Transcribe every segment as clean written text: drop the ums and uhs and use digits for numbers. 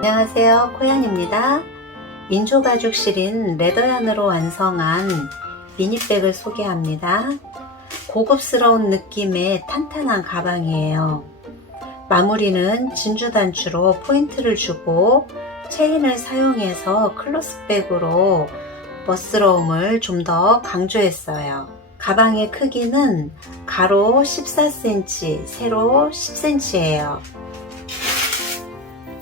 안녕하세요, 코연입니다. 민초가죽 실인 레더얀으로 완성한 미니백을 소개합니다. 고급스러운 느낌의 탄탄한 가방이에요. 마무리는 진주 단추로 포인트를 주고 체인을 사용해서 클로스백으로 멋스러움을 좀 더 강조했어요. 가방의 크기는 가로 14cm, 세로 10cm예요.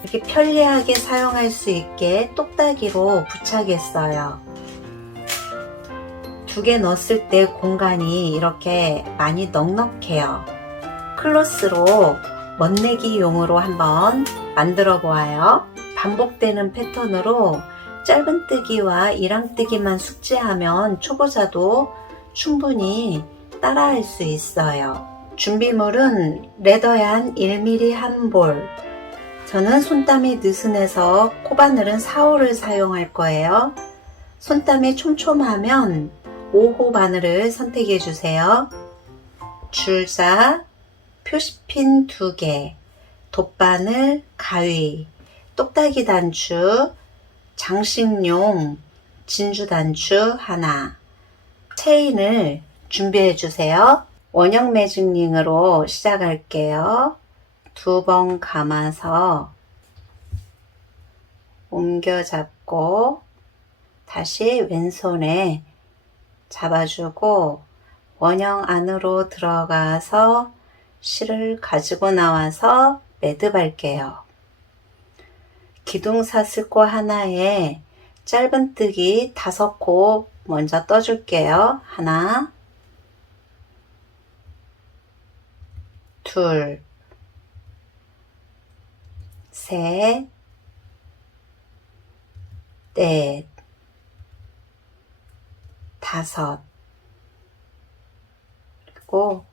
이렇게 편리하게 사용할 수 있게 똑딱이로 부착했어요. 두 개 넣었을 때 공간이 이렇게 많이 넉넉해요. 클로스로 멋내기용으로 한번 만들어 보아요. 반복되는 패턴으로 짧은뜨기와 이랑뜨기만 숙지하면 초보자도 충분히 따라할 수 있어요. 준비물은 레더얀 1mm 한 볼, 저는 손땀이 느슨해서 코바늘은 4호를 사용할 거예요. 손땀이 촘촘하면 5호 바늘을 선택해 주세요. 줄자, 표시핀 2개, 돗바늘, 가위, 똑딱이 단추, 장식용 진주 단추 하나, 체인을 준비해 주세요. 원형 매직링으로 시작할게요. 2번 감아서 옮겨 잡고 다시 왼손에 잡아주고 원형 안으로 들어가서 실을 가지고 나와서 매듭할게요. 기둥사슬코 하나에 짧은뜨기 5코 먼저 떠줄게요. 하나, 둘, 셋, 넷, 다섯. 그리고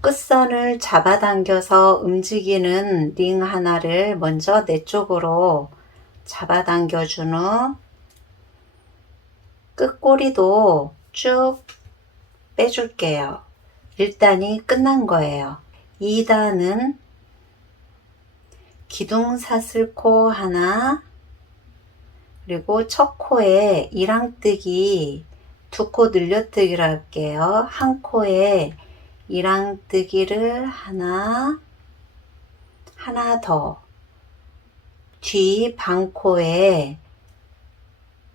끝선을 잡아당겨서 움직이는 링 하나를 먼저 내 쪽으로 잡아당겨 준 후 끝꼬리도 쭉 빼줄게요. 1단이 끝난 거예요. 2단은 기둥사슬코 하나, 그리고 첫 코에 이랑뜨기 2코 늘려뜨기를 할게요. 한 코에 이랑뜨기를 하나 더, 뒤 반코에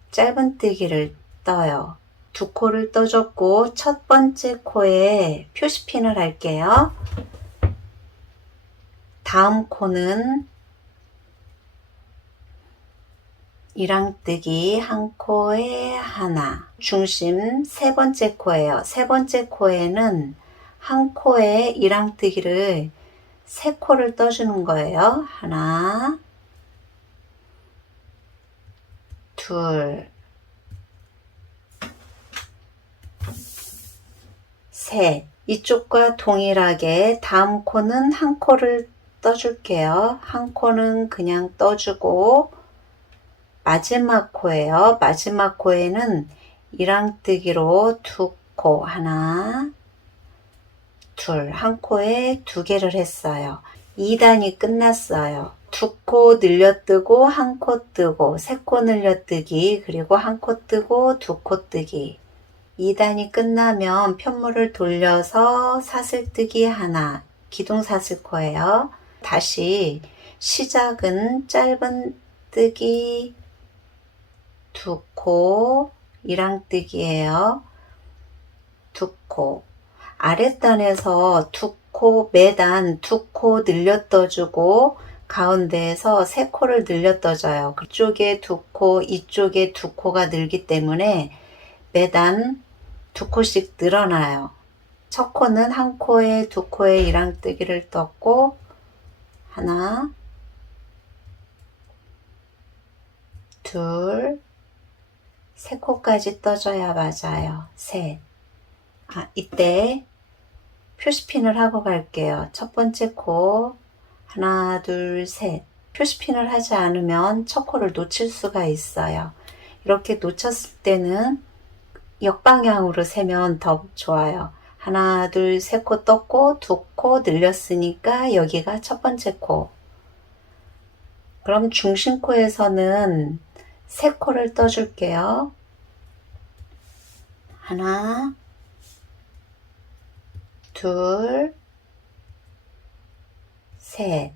짧은뜨기를 떠요. 2코를 떠줬고 첫 번째 코에 표시핀을 할게요. 다음 코는 이랑뜨기 한 코에 하나, 중심 세 번째 코예요. 세 번째 코에는 한 코에 이랑뜨기를 3코를 떠주는 거예요. 하나, 둘, 셋. 이쪽과 동일하게 다음 코는 한 코를 떠줄게요. 한 코는 그냥 떠주고 마지막 코예요. 마지막 코에는 이랑뜨기로 2코, 하나, 둘, 한 코에 2개를 했어요. 2단이 끝났어요. 2코 늘려뜨고 한 코 뜨고 3코 늘려뜨기, 그리고 한 코 뜨고 2코 뜨기. 2단이 끝나면 편물을 돌려서 사슬뜨기 하나, 기둥사슬코예요. 다시 시작은 짧은뜨기 2코, 이랑뜨기예요. 2코. 아랫단에서 2코, 매단 2코 늘려 떠주고 가운데에서 3코를 늘려 떠줘요. 그쪽에 2코, 이쪽에 2코가 늘기 때문에 매단 2코씩 늘어나요. 첫 코는 한 코에 2코에 이랑뜨기를 떴고 하나, 둘, 3코까지 떠줘야 맞아요. 셋. 이때 표시핀을 하고 갈게요. 첫 번째 코 하나, 둘, 셋. 표시핀을 하지 않으면 첫 코를 놓칠 수가 있어요. 이렇게 놓쳤을 때는 역방향으로 세면 더 좋아요. 하나, 둘, 3코 떴고 2코 늘렸으니까 여기가 첫 번째 코. 그럼 중심코에서는 세 코를 떠줄게요. 하나, 둘, 셋.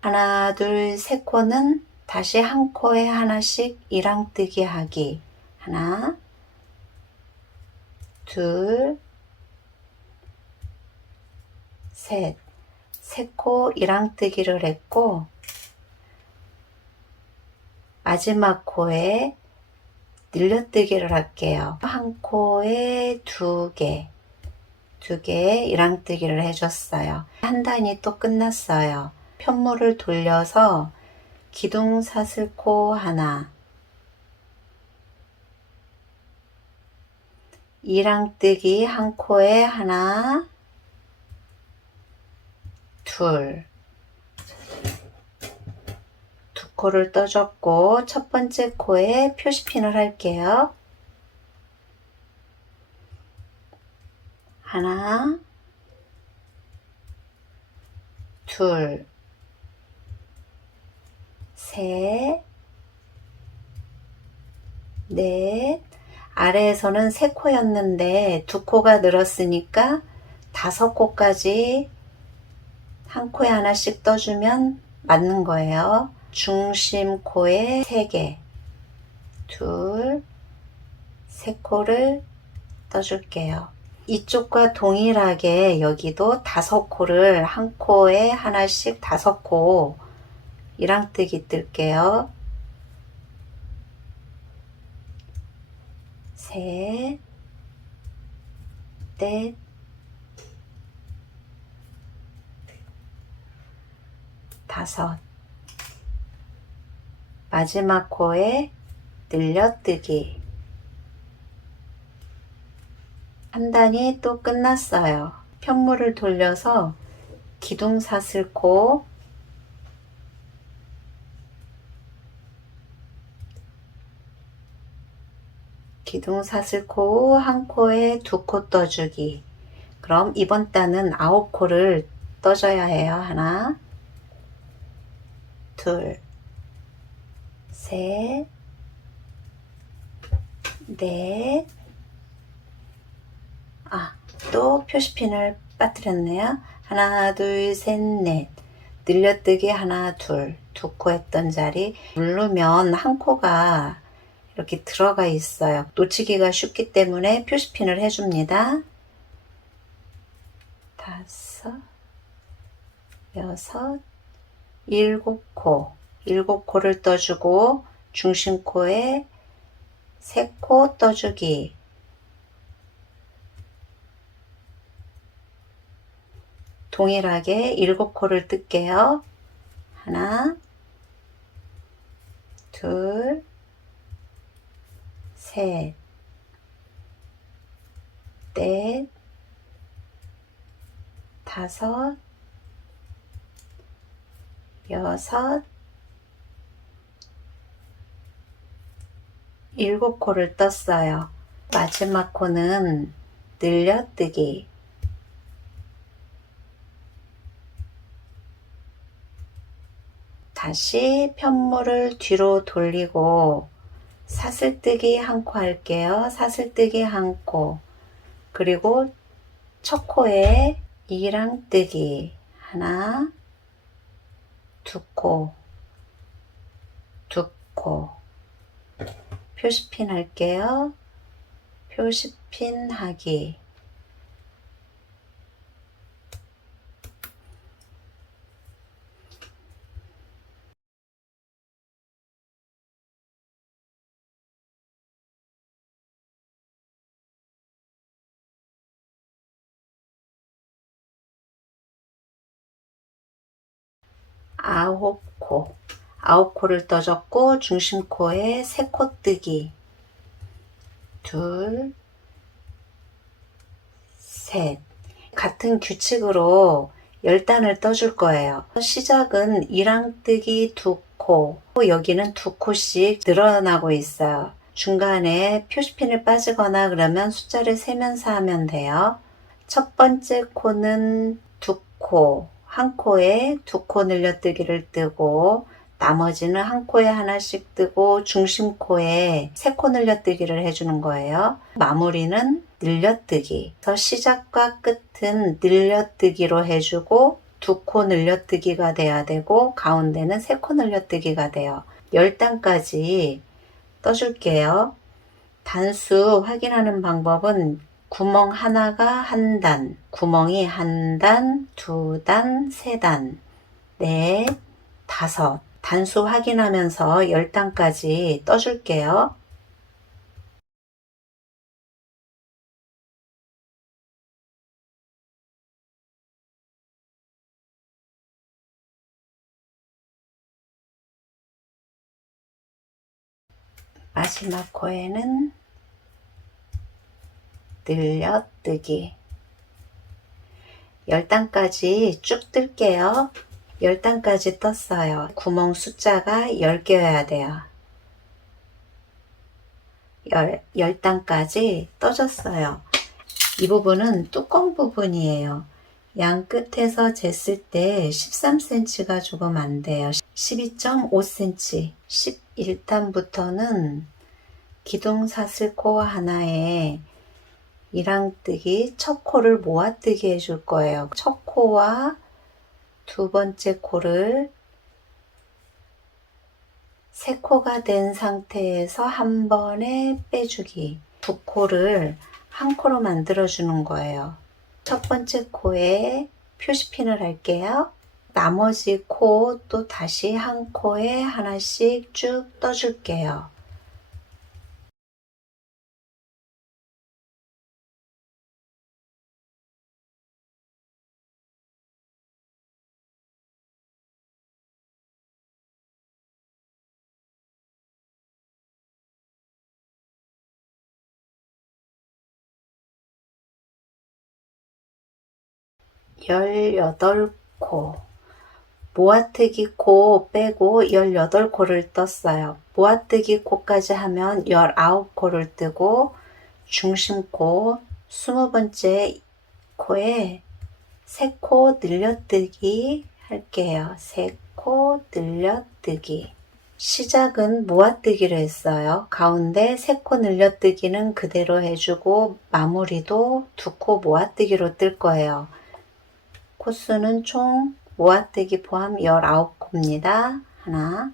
하나, 둘, 세 코는 다시 한 코에 하나씩 이랑뜨기 하기. 하나, 둘, 셋. 세 코 이랑뜨기를 했고, 마지막 코에 늘려뜨기를 할게요. 한 코에 두 개 이랑뜨기를 해줬어요. 한 단이 또 끝났어요. 편물을 돌려서 기둥사슬코 하나, 이랑뜨기 한 코에 하나, 둘, 두 코를 떠줬고 첫 번째 코에 표시핀을 할게요. 하나, 둘, 셋, 넷. 아래에서는 세 코였는데 두 코가 늘었으니까 다섯 코까지 한 코에 하나씩 떠주면 맞는 거예요. 중심 코에 세 개, 둘, 세 코를 떠줄게요. 이쪽과 동일하게 여기도 다섯 코를 한 코에 하나씩 다섯 코 이랑뜨기 뜰게요. 셋, 넷, 다섯. 마지막 코에 늘려뜨기. 한 단이 또 끝났어요. 편물을 돌려서 기둥사슬코, 기둥사슬코 한 코에 두 코 떠주기. 그럼 이번 단은 9코를 떠줘야 해요. 하나, 둘, 셋, 넷. 또 표시핀을 빠뜨렸네요. 하나, 둘, 셋, 넷. 늘려뜨기 하나, 둘. 두 코 했던 자리 누르면 한 코가 이렇게 들어가 있어요. 놓치기가 쉽기 때문에 표시핀을 해줍니다. 다섯, 여섯, 일곱 코. 일곱 코를 떠주고 중심코에 세 코 떠주기. 동일하게 일곱 코를 뜰게요. 하나, 둘, 셋, 넷, 다섯, 여섯, 일곱 코를 떴어요. 마지막 코는 늘려뜨기. 다시 편물을 뒤로 돌리고 사슬뜨기 한 코 할게요. 사슬뜨기 한 코. 그리고 첫 코에 이랑뜨기 하나, 두 코, 두 코. 표시핀 할게요. 표시핀 하기. 아홉 코. 아홉 코를 떠줬고 중심코에 세 코 뜨기. 둘, 셋. 같은 규칙으로 10단을 떠줄 거예요. 시작은 이랑뜨기 두 코, 여기는 두 코씩 늘어나고 있어요. 중간에 표시핀을 빠지거나 그러면 숫자를 세면서 하면 돼요. 첫 번째 코는 두 코, 한 코에 두 코 늘려뜨기를 뜨고 나머지는 한 코에 하나씩 뜨고 중심코에 3코 늘려뜨기를 해주는 거예요. 마무리는 늘려뜨기. 그래서 시작과 끝은 늘려뜨기로 해주고 2코 늘려뜨기가 돼야 되고 가운데는 3코 늘려뜨기가 돼요. 10단까지 떠줄게요. 단수 확인하는 방법은 구멍 하나가 한 단, 구멍이 한 단, 2단, 3단, 넷, 5. 단수 확인하면서 10단까지 떠줄게요. 마지막 코에는 늘려뜨기. 10단까지 쭉 뜰게요. 10단까지 떴어요. 구멍 숫자가 10개여야 돼요. 10단까지 떠졌어요. 이 부분은 뚜껑 부분이에요. 양 끝에서 쟀을 때 13cm가 조금 안 돼요. 12.5cm. 11단부터는 기둥사슬코 하나에 이랑뜨기 첫 코를 모아뜨기 해줄 거예요. 첫 코와 두 번째 코를 3코가 된 상태에서 한 번에 빼주기. 2코를 한 코로 만들어 주는 거예요. 첫 번째 코에 표시핀을 할게요. 나머지 코 또 다시 한 코에 하나씩 쭉 떠줄게요. 열여덟 코 모아뜨기 코 빼고 18코를 떴어요. 모아뜨기 코까지 하면 19코를 뜨고 중심코 20번째 코에 3코 늘려뜨기 할게요. 3코 늘려뜨기. 시작은 모아뜨기로 했어요. 가운데 3코 늘려뜨기는 그대로 해주고 마무리도 2코 모아뜨기로 뜰 거예요. 코수는 총 모아뜨기 포함 19코입니다. 하나,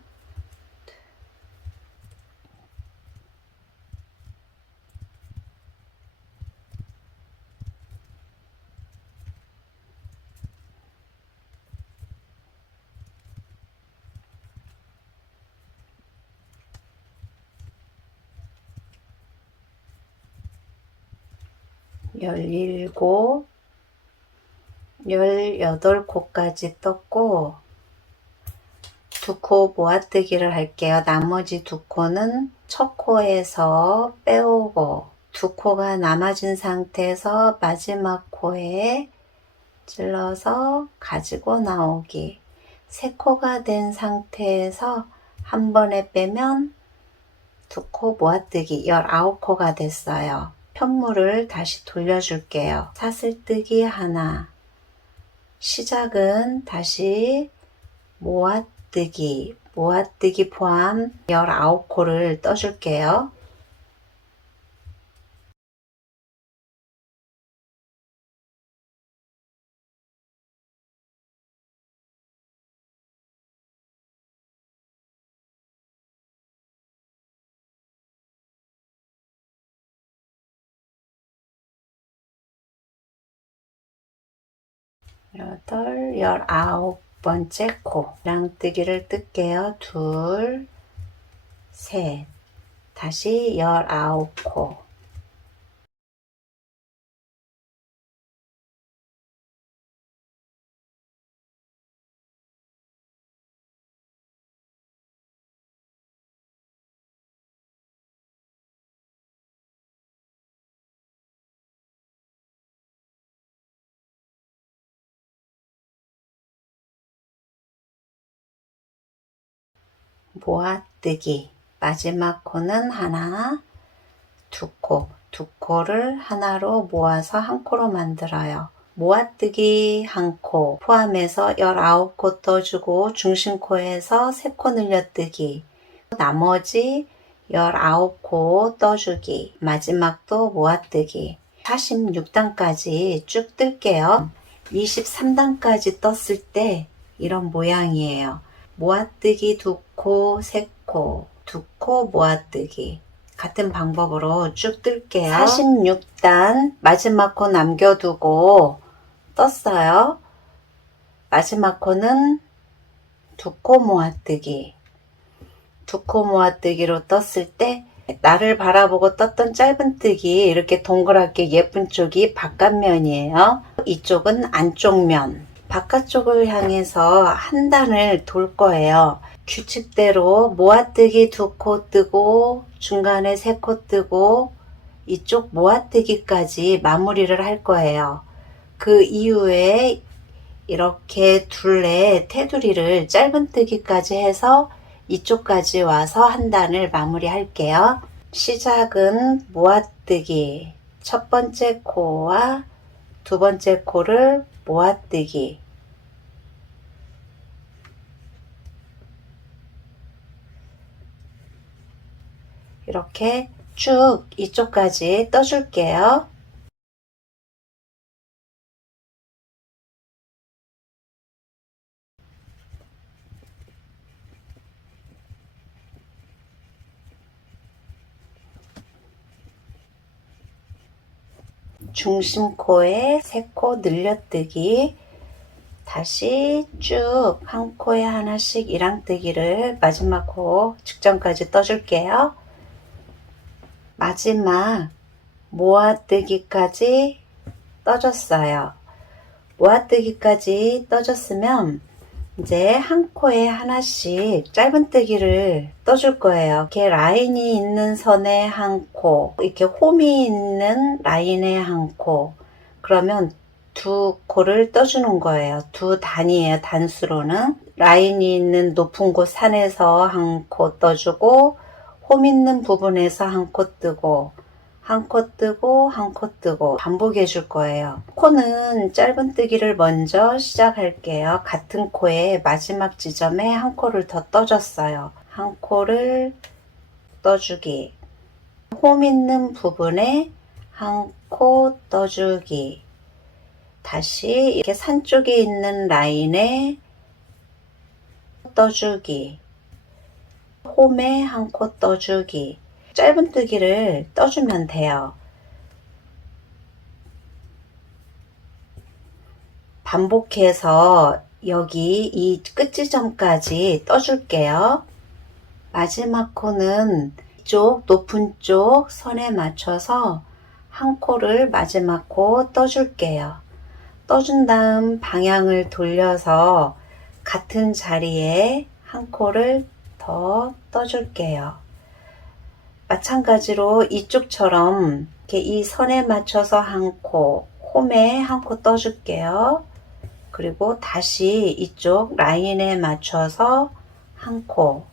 17, 18코까지 떴고 2코 모아뜨기를 할게요. 나머지 2코는 첫 코에서 빼오고 2코가 남아진 상태에서 마지막 코에 찔러서 가지고 나오기. 3코가 된 상태에서 한 번에 빼면 2코 모아뜨기 19코가 됐어요. 편물을 다시 돌려줄게요. 사슬뜨기 하나. 시작은 다시 모아뜨기 포함 19코를 떠줄게요. 여덟, 19번째 코 이랑뜨기를 뜰게요. 둘, 셋, 다시 19코. 모아뜨기 마지막 코는 하나, 2코, 2코를 하나로 모아서 한 코로 만들어요. 모아뜨기 1코 포함해서 19코 떠주고 중심코에서 3코 늘려뜨기, 나머지 19코 떠주기, 마지막도 모아뜨기. 46단까지 쭉 뜰게요. 23단까지 떴을 때 이런 모양이에요. 모아뜨기 2코, 3코, 2코 모아뜨기. 같은 방법으로 쭉 뜰게요. 46단 마지막 코 남겨두고 떴어요. 마지막 코는 2코 모아뜨기. 2코 모아뜨기로 떴을 때 나를 바라보고 떴던 짧은뜨기 이렇게 동그랗게 예쁜 쪽이 바깥면이에요. 이쪽은 안쪽면. 바깥쪽을 향해서 한 단을 돌 거예요. 규칙대로 모아뜨기 2코 뜨고 중간에 3코 뜨고 이쪽 모아뜨기까지 마무리를 할 거예요. 그 이후에 이렇게 둘레 테두리를 짧은뜨기까지 해서 이쪽까지 와서 한 단을 마무리 할게요. 시작은 모아뜨기, 첫 번째 코와 두 번째 코를 모아뜨기, 이렇게 쭉 이쪽까지 떠줄게요. 중심코에 3코 늘려뜨기, 다시 쭉 한 코에 하나씩 이랑뜨기를 마지막 코 직전까지 떠줄게요. 마지막 모아뜨기까지 떠줬어요. 모아뜨기까지 떠줬으면 이제 한 코에 하나씩 짧은뜨기를 떠줄 거예요. 이렇게 라인이 있는 선에 한 코, 이렇게 홈이 있는 라인에 한 코, 그러면 2코를 떠주는 거예요. 2단이에요. 단수로는 라인이 있는 높은 곳 산에서 한 코 떠주고 홈 있는 부분에서 한 코 뜨고 한 코 뜨고 한 코 뜨고 반복해 줄 거예요. 코는 짧은뜨기를 먼저 시작할게요. 같은 코에 마지막 지점에 한 코를 더 떠줬어요. 한 코를 떠주기, 홈 있는 부분에 한 코 떠주기, 다시 이렇게 산 쪽에 있는 라인에 떠주기, 홈에 한 코 떠주기, 짧은뜨기를 떠주면 돼요. 반복해서 여기 이 끝지점까지 떠줄게요. 마지막 코는 이쪽 높은 쪽 선에 맞춰서 한 코를 마지막 코 떠줄게요. 떠준 다음 방향을 돌려서 같은 자리에 한 코를 더 떠줄게요. 마찬가지로 이쪽처럼 이렇게 이 선에 맞춰서 한 코, 홈에 한 코 떠줄게요. 그리고 다시 이쪽 라인에 맞춰서 한 코,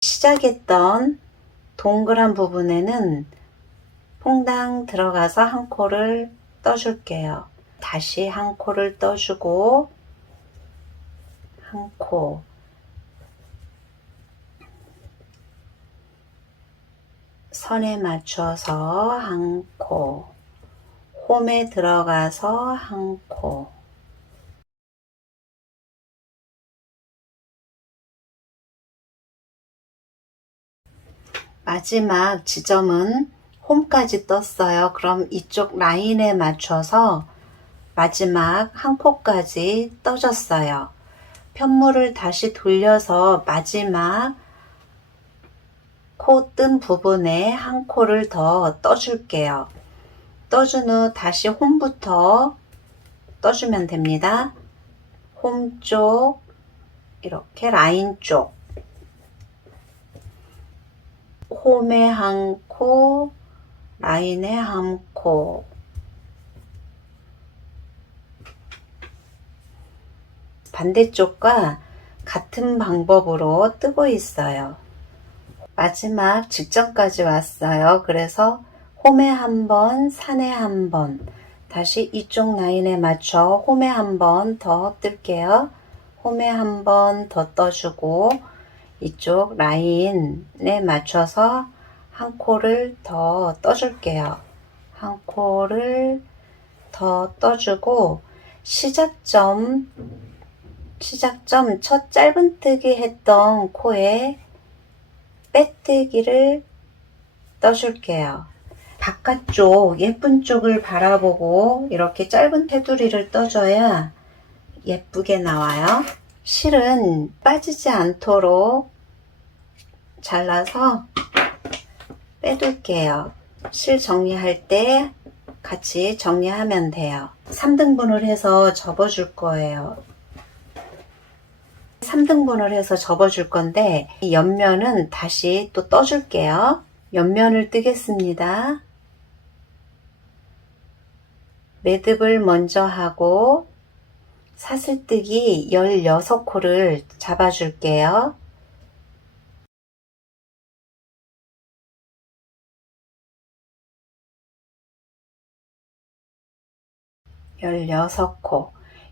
시작했던 동그란 부분에는 퐁당 들어가서 한 코를 떠줄게요. 다시 한 코를 떠주고 한 코, 선에 맞춰서 한 코, 홈에 들어가서 한 코, 마지막 지점은 홈까지 떴어요. 그럼 이쪽 라인에 맞춰서 마지막 한 코까지 떠줬어요. 편물을 다시 돌려서 마지막 코 뜬 부분에 한 코를 더 떠줄게요. 떠준 후 다시 홈부터 떠주면 됩니다. 홈 쪽, 이렇게 라인 쪽, 홈에 한 코, 라인에 한 코. 반대쪽과 같은 방법으로 뜨고 있어요. 마지막 직전까지 왔어요. 그래서 홈에 한 번, 산에 한 번, 다시 이쪽 라인에 맞춰 홈에 한 번 더 뜰게요. 홈에 한 번 더 떠주고 이쪽 라인에 맞춰서 한 코를 더 떠줄게요. 한 코를 더 떠주고 시작점 첫 짧은뜨기 했던 코에 빼뜨기를 떠줄게요. 바깥쪽 예쁜 쪽을 바라보고 이렇게 짧은 테두리를 떠줘야 예쁘게 나와요. 실은 빠지지 않도록 잘라서 빼둘게요. 실 정리할 때 같이 정리하면 돼요. 3등분을 해서 접어줄 거예요. 3등분을 해서 접어줄 건데 이 옆면은 다시 또 떠줄게요. 옆면을 뜨겠습니다. 매듭을 먼저 하고 사슬뜨기 16코를 잡아줄게요.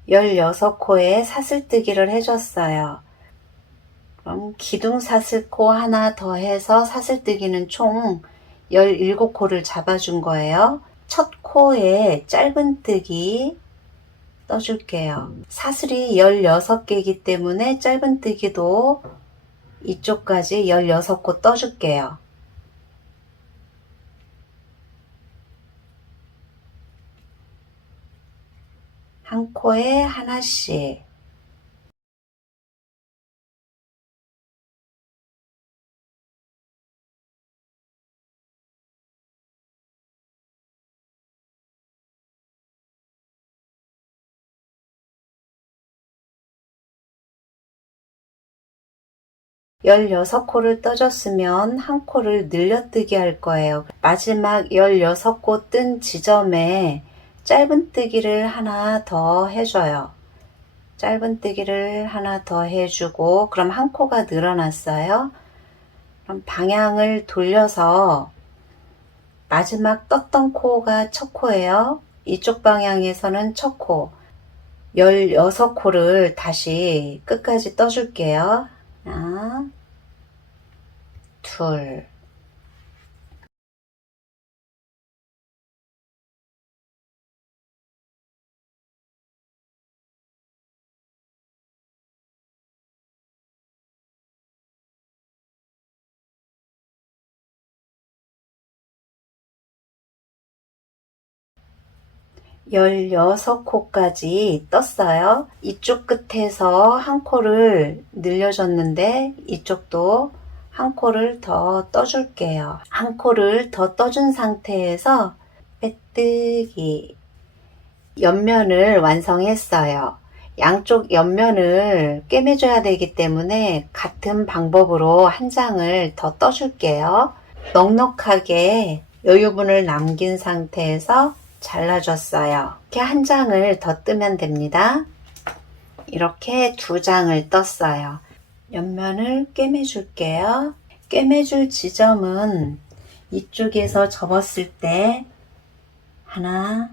16코에 사슬뜨기를 해줬어요. 그럼 기둥사슬코 하나 더 해서 사슬뜨기는 총 17코를 잡아준 거예요. 첫 코에 짧은뜨기 떠줄게요. 사슬이 16개이기 때문에 짧은뜨기도 이쪽까지 16코 떠줄게요. 한 코에 하나씩. 열여섯 코를 떠줬으면 한 코를 늘려뜨기 할 거예요. 마지막 16코 뜬 지점에 짧은뜨기를 하나 더 해줘요. 짧은뜨기를 하나 더 해주고 그럼 한 코가 늘어났어요. 그럼 방향을 돌려서 마지막 떴던 코가 첫 코예요. 이쪽 방향에서는 첫 코. 16코를 다시 끝까지 떠줄게요. 하나, 둘, 16코까지 떴어요. 이쪽 끝에서 한 코를 늘려줬는데 이쪽도 한 코를 더 떠줄게요. 한 코를 더 떠준 상태에서 빼뜨기 옆면을 완성했어요. 양쪽 옆면을 꿰매줘야 되기 때문에 같은 방법으로 한 장을 더 떠줄게요. 넉넉하게 여유분을 남긴 상태에서 잘라줬어요. 이렇게 한 장을 더 뜨면 됩니다. 이렇게 두 장을 떴어요. 옆면을 꿰매줄게요. 꿰매줄 지점은 이쪽에서 접었을 때 하나,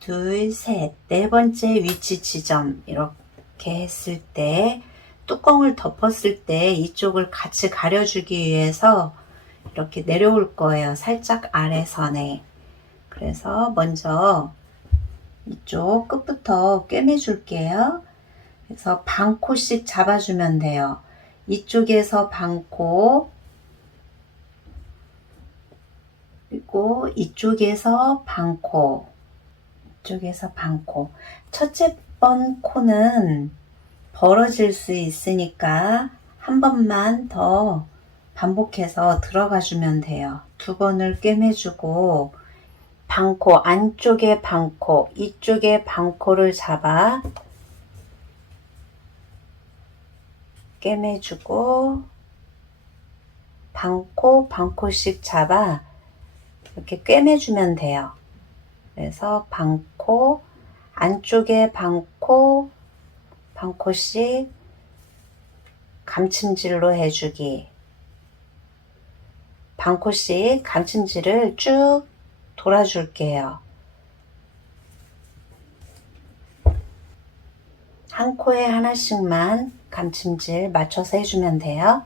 둘, 셋, 네 번째 위치 지점 이렇게 했을 때 뚜껑을 덮었을 때 이쪽을 같이 가려주기 위해서 이렇게 내려올 거예요. 살짝 아래선에. 그래서 먼저 이쪽 끝부터 꿰매 줄게요. 그래서 반 코씩 잡아주면 돼요. 이쪽에서 반 코, 그리고 이쪽에서 반 코, 이쪽에서 반 코. 첫째 번 코는 벌어질 수 있으니까 한 번만 더 반복해서 들어가 주면 돼요. 두 번을 꿰매주고 반코, 안쪽에 반코, 이쪽에 반코를 잡아 꿰매주고 반코씩 잡아 이렇게 꿰매주면 돼요. 그래서 반코, 안쪽에 반코씩 감침질로 해주기. 반코씩 감침질을 쭉 돌아줄게요. 한 코에 하나씩만 감침질 맞춰서 해주면 돼요.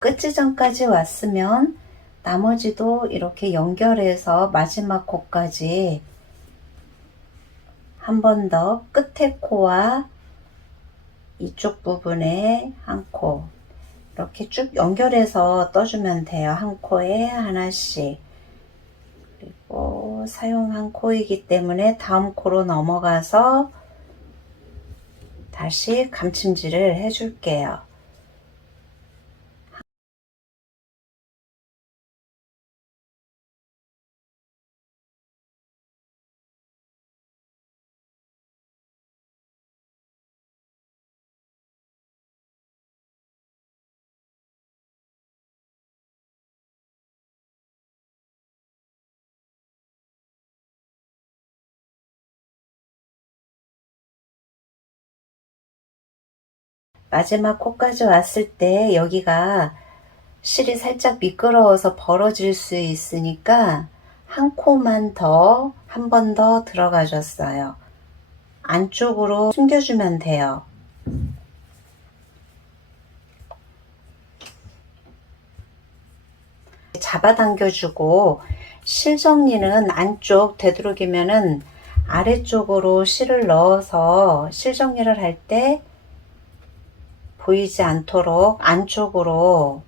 끝지점까지 왔으면 나머지도 이렇게 연결해서 마지막 코까지 한 번 더 끝에 코와 이쪽 부분에 한 코 이렇게 쭉 연결해서 떠주면 돼요. 한 코에 하나씩. 그리고 사용한 코이기 때문에 다음 코로 넘어가서 다시 감침질을 해줄게요. 마지막 코까지 왔을 때 여기가 실이 살짝 미끄러워서 벌어질 수 있으니까 한 코만 더, 한 번 더 들어가 줬어요. 안쪽으로 숨겨주면 돼요. 잡아당겨주고 실 정리는 안쪽 되도록이면은 아래쪽으로 실을 넣어서 실 정리를 할 때 보이지 않도록 안쪽으로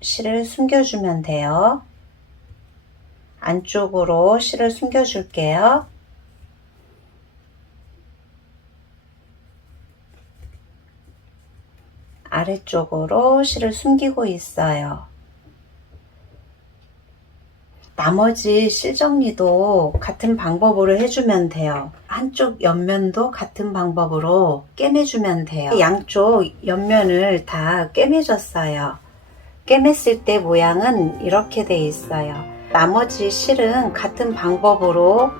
실을 숨겨주면 돼요. 안쪽으로 실을 숨겨줄게요. 아래쪽으로 실을 숨기고 있어요. 나머지 실 정리도 같은 방법으로 해주면 돼요. 한쪽 옆면도 같은 방법으로 꿰매주면 돼요. 양쪽 옆면을 다 꿰매줬어요. 꿰맸을 때 모양은 이렇게 돼 있어요. 나머지 실은 같은 방법으로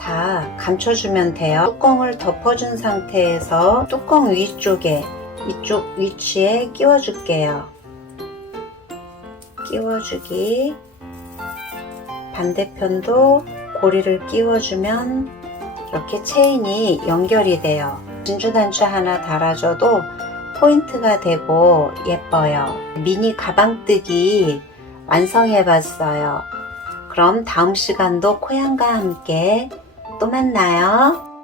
다 감춰주면 돼요. 뚜껑을 덮어준 상태에서 뚜껑 위쪽에 이쪽 위치에 끼워 줄게요. 끼워주기. 반대편도 고리를 끼워주면 이렇게 체인이 연결이 돼요. 진주단추 하나 달아줘도 포인트가 되고 예뻐요. 미니 가방뜨기 완성해봤어요. 그럼 다음 시간도 코양과 함께 또 만나요.